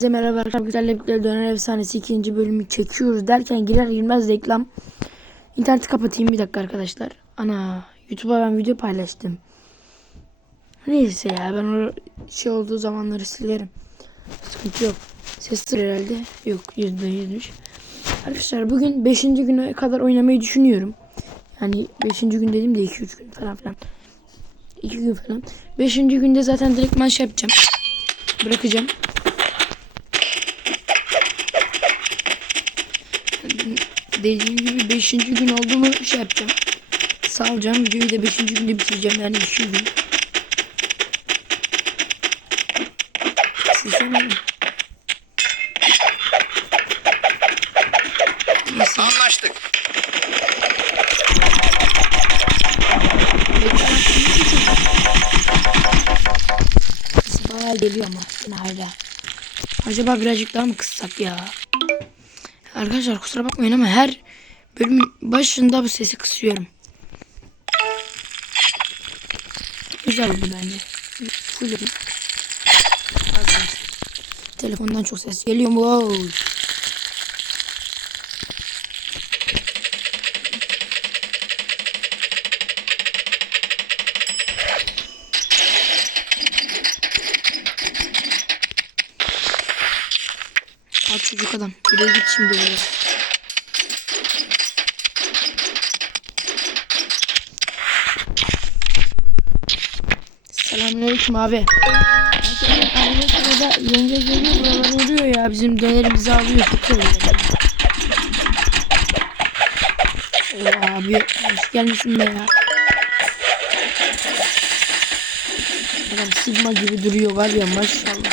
Herkese merhaba arkadaşlar. Birlikte Döner Efsanesi ikinci bölümü çekiyoruz derken girer girmez reklam. İnterneti kapatayım bir dakika arkadaşlar. Ana YouTube'a ben video paylaştım. Neyse ya ben o şey olduğu zamanları silerim. Sıkıntı yok. Ses herhalde. Yok yüzde yüzmüş. Arkadaşlar bugün 5. güne kadar oynamayı düşünüyorum. Yani 5. gün dediğim de 2-3 gün falan filan. 2 gün falan. 5. günde zaten direkt maç yapacağım. Bırakacağım. Dediğim gibi 5. gün oldu mu şey yapacağım. Salacağım videoyu da 5. günde bitireceğim yani 2 gün. Neyse. Anlaştık. Bayağı geliyor ama hala. Acaba birazcık daha mı kıssak ya? Arkadaşlar kusura bakmayın ama her bölümün başında bu sesi kısıyorum. Güzel oldu bence. Full. Telefondan çok ses geliyor mu? Wow. Çocuk adam. Yürü git şimdi buraya. Selamünaleyküm abi. Arada sırada yenge geliyor buralar oluyor ya. Bizim dönerimizi alıyor. Oo, abi hoş gelmişsin be ya. Adam sigma gibi duruyor var ya maşallah.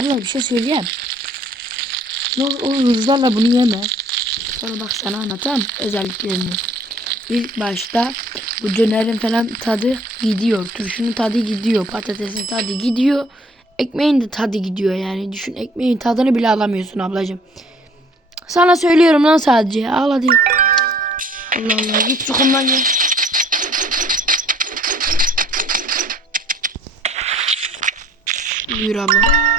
Abla bir şey söyleyeyim. Ne olur o hızlarla bunu yeme. Sonra bak sana anlatam özelliklerini. İlk başta bu dönerin falan tadı gidiyor. Turşunun tadı gidiyor. Patatesin tadı gidiyor. Ekmeğin de tadı gidiyor yani. Düşün ekmeğin tadını bile alamıyorsun ablacığım. Sana söylüyorum lan sadece. Al hadi. Allah Allah git çukumdan ye. Buyur abla.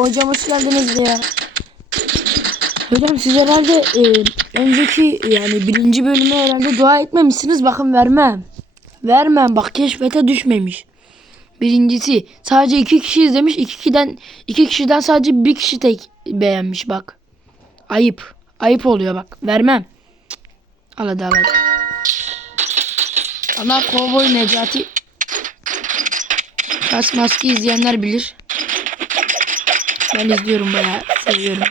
Hocam hoş geldiniz ya. Hocam siz herhalde e, önceki yani birinci bölümü herhalde dua etmemişsiniz. Bakın vermem. Vermem bak keşfete düşmemiş. Birincisi sadece iki kişi izlemiş. iki kişiden iki kişiden sadece bir kişi tek beğenmiş bak. Ayıp. Ayıp oluyor bak. Vermem. Al hadi al. Ama kovboy Necati Kas maske izleyenler bilir. Ben izliyorum bayağı seviyorum.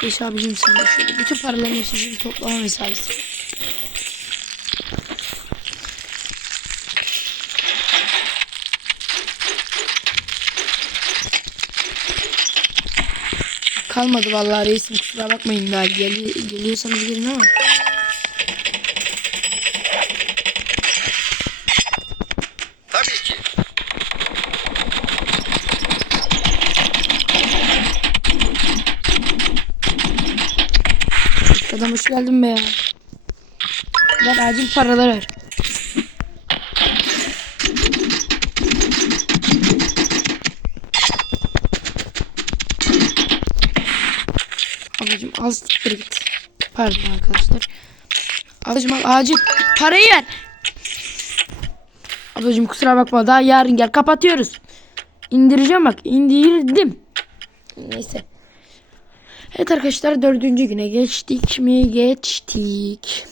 Geç abicim de şöyle bütün paraların hepsini toplama mesaisi. Kalmadı vallahi reisim kusura bakmayın daha gel geliyorsanız gelin ama. Tabii ki. Adam hoş geldin be ya. Ver acil paralar ver. Ablacım al siktir git. Pardon arkadaşlar. Ablacım al acil parayı ver. Ablacım kusura bakma daha yarın gel kapatıyoruz. İndireceğim bak indirdim. Neyse. Evet arkadaşlar dördüncü güne geçtik mi? Geçtik.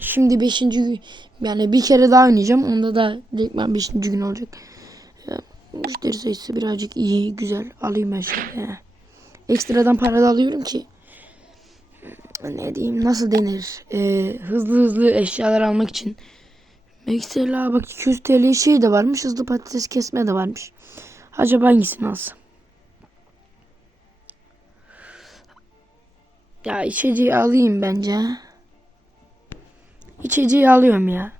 Şimdi beşinci gün yani bir kere daha oynayacağım. Onda da direkt ben beşinci gün olacak. Ya, Müşteri sayısı birazcık iyi, güzel. Alayım ben şöyle. Ekstradan para da alıyorum ki ne diyeyim nasıl denir Ee, hızlı hızlı eşyalar almak için. Mesela bak 200 TL şey de varmış hızlı patates kesme de varmış. Acaba hangisini alsam? Ya içeceği alayım bence. İçeceği alıyorum ya.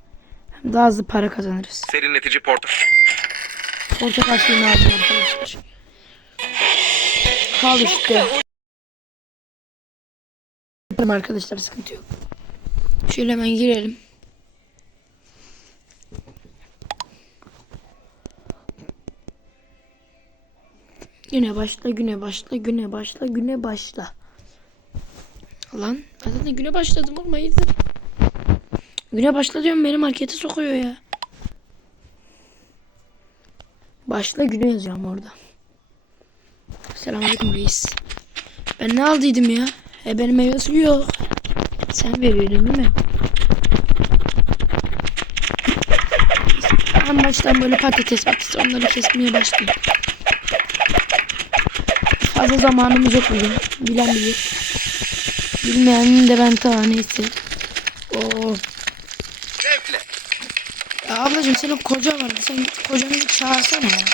Hem daha hızlı para kazanırız. Serinletici porta. Portakal suyunu aldım arkadaşlar. Kal işte. Arkadaşlar sıkıntı yok. Şöyle hemen girelim. Güne başla, güne başla, güne başla, güne başla. Lan zaten güne başladım oğlum hayırdır? Güne başla diyorum beni markete sokuyor ya. Başla güne yazıyorum orada. Selamünaleyküm reis. Ben ne aldıydım ya? E benim meyve suyu yok. Sen veriyordun değil mi? Ben baştan böyle patates patates onları kesmeye başladım. Fazla zamanımız yok bugün. Bilen bilir. Bilmeyen de ben ta neyse. Oo. Zevkle. Ya ablacığım senin koca vardı. Sen kocanı bir çağırsana ya.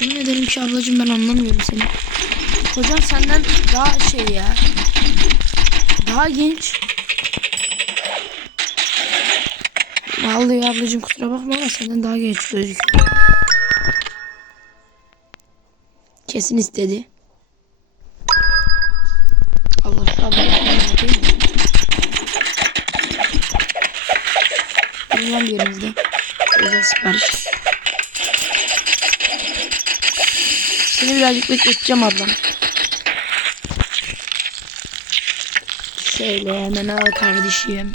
Yemin ederim ki ablacığım ben anlamıyorum seni. Kocan senden daha şey ya. Daha genç. Vallahi ablacığım kusura bakma ama senden daha genç gözüküyor. Kesin istedi. Allah şu abla değil mi? Bulunan bir yerimizde. Özel sipariş. Seni birazcık bekleteceğim ablam. Şöyle hemen al kardeşim.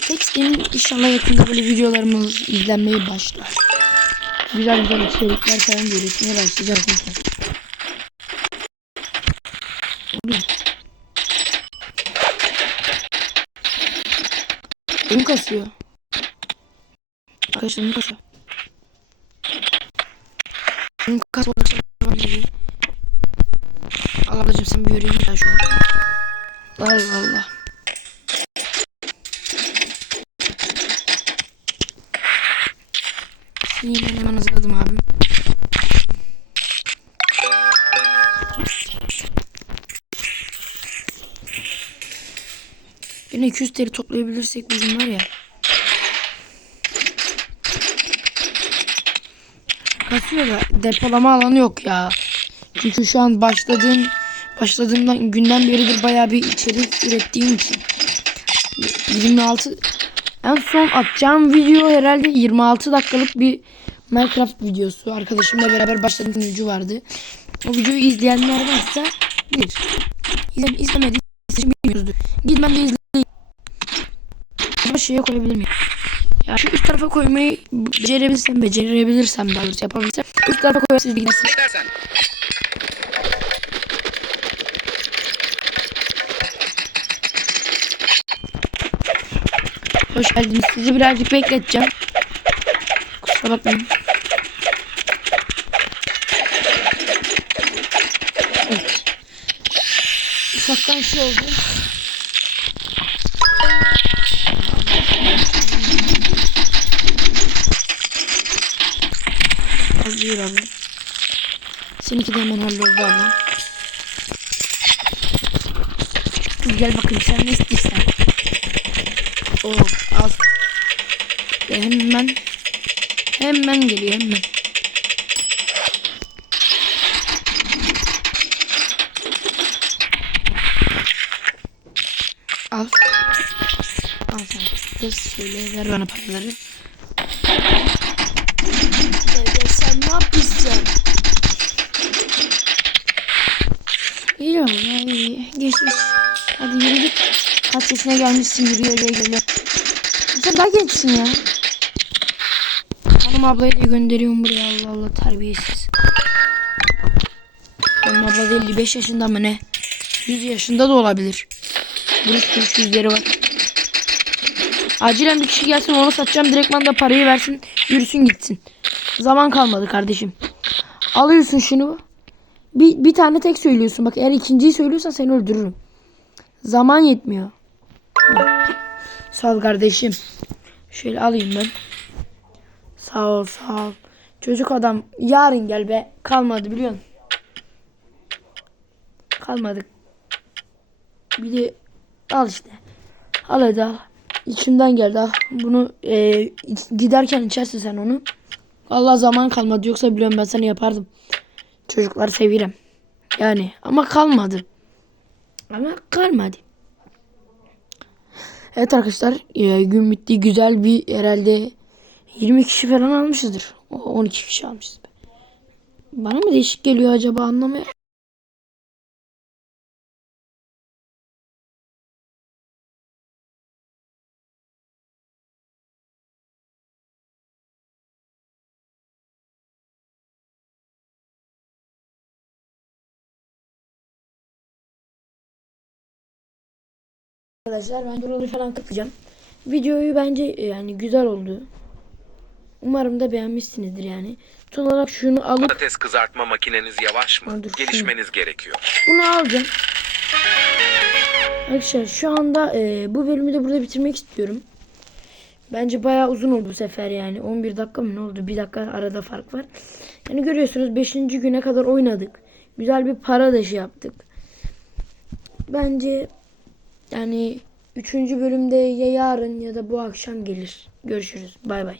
Tekstil'in inşallah yakında böyle videolarımız izlenmeye başlar. Güzel güzel içerikler falan üretmeye başlayacağız. zaten. Oğlum. Oyun kasıyor. Arkadaşlar oyun kasıyor. Oyun kasıyor. Allah ablacım sen bir yürüyün ya şu an. Allah Allah. Yine 200 TL toplayabilirsek bizim var ya. Kasıyor da depolama alanı yok ya. Çünkü şu an başladığım başladığımdan günden beridir bayağı bir içerik ürettiğim için. 26 en son atacağım video herhalde 26 dakikalık bir Minecraft videosu. Arkadaşımla beraber başladığım video vardı. O videoyu izleyenler varsa bilir. İzlem izlemediyse bilmiyoruzdur. Gitmem de izleyin. Ama şeye koyabilir miyim? Ya şu üst tarafa koymayı becerebilirsem, becerebilirsem daha doğrusu yapabilirsem üst tarafa koyarsam siz dersen. Hoş geldiniz. Sizi birazcık bekleteceğim. Kusura bakmayın. Evet. Ufaktan şey oldu. Buyur abi. Seninki de hemen halloldu. Kız gel bakayım sen ne istiyorsan. Oo, al. Ve hemen hemen geliyor hemen. Al. Al sen. Kız şöyle ver bana paraları. Gel gel sen ne yapıyorsun? İyi oldu ya iyi. Geçmiş. Hadi yürü git. Kaç yaşına gelmişsin yürüyor diye geliyor. Sen daha gençsin ya. Hanım ablayı da gönderiyorum buraya Allah Allah terbiyesiz. Hanım abla da 55 yaşında mı ne? 100 yaşında da olabilir. Buruş buruş yüzleri var. Acilen bir kişi gelsin onu satacağım. Direktman da parayı versin. Yürüsün gitsin. Zaman kalmadı kardeşim. Alıyorsun şunu. Bir, bir tane tek söylüyorsun. Bak eğer ikinciyi söylüyorsan seni öldürürüm. Zaman yetmiyor. Sağ ol kardeşim. Şöyle alayım ben. Sağ ol sağ ol. Çocuk adam yarın gel be. Kalmadı biliyorsun. kalmadık. Bir de al işte. Al hadi al. İçimden geldi al. Bunu e, giderken içersin sen onu. Allah zaman kalmadı yoksa biliyorum ben seni yapardım. Çocukları severim. Yani ama kalmadı. Ama kalmadı. Evet arkadaşlar e, gün bitti. Güzel bir herhalde 20 kişi falan almışızdır. O- 12 kişi almışız. Bana mı değişik geliyor acaba anlamaya? Arkadaşlar ben buraları falan kapatacağım. Videoyu bence e, yani güzel oldu. Umarım da beğenmişsinizdir yani. Son olarak şunu alıp Patates kızartma makineniz yavaş mı? Dur, Gelişmeniz gerekiyor. bunu alacağım. Arkadaşlar şu anda e, bu bölümü de burada bitirmek istiyorum. Bence bayağı uzun oldu bu sefer yani. 11 dakika mı ne oldu? 1 dakika arada fark var. Yani görüyorsunuz 5. güne kadar oynadık. Güzel bir para da şey yaptık. Bence yani 3. bölümde ya yarın ya da bu akşam gelir. Görüşürüz. Bay bay.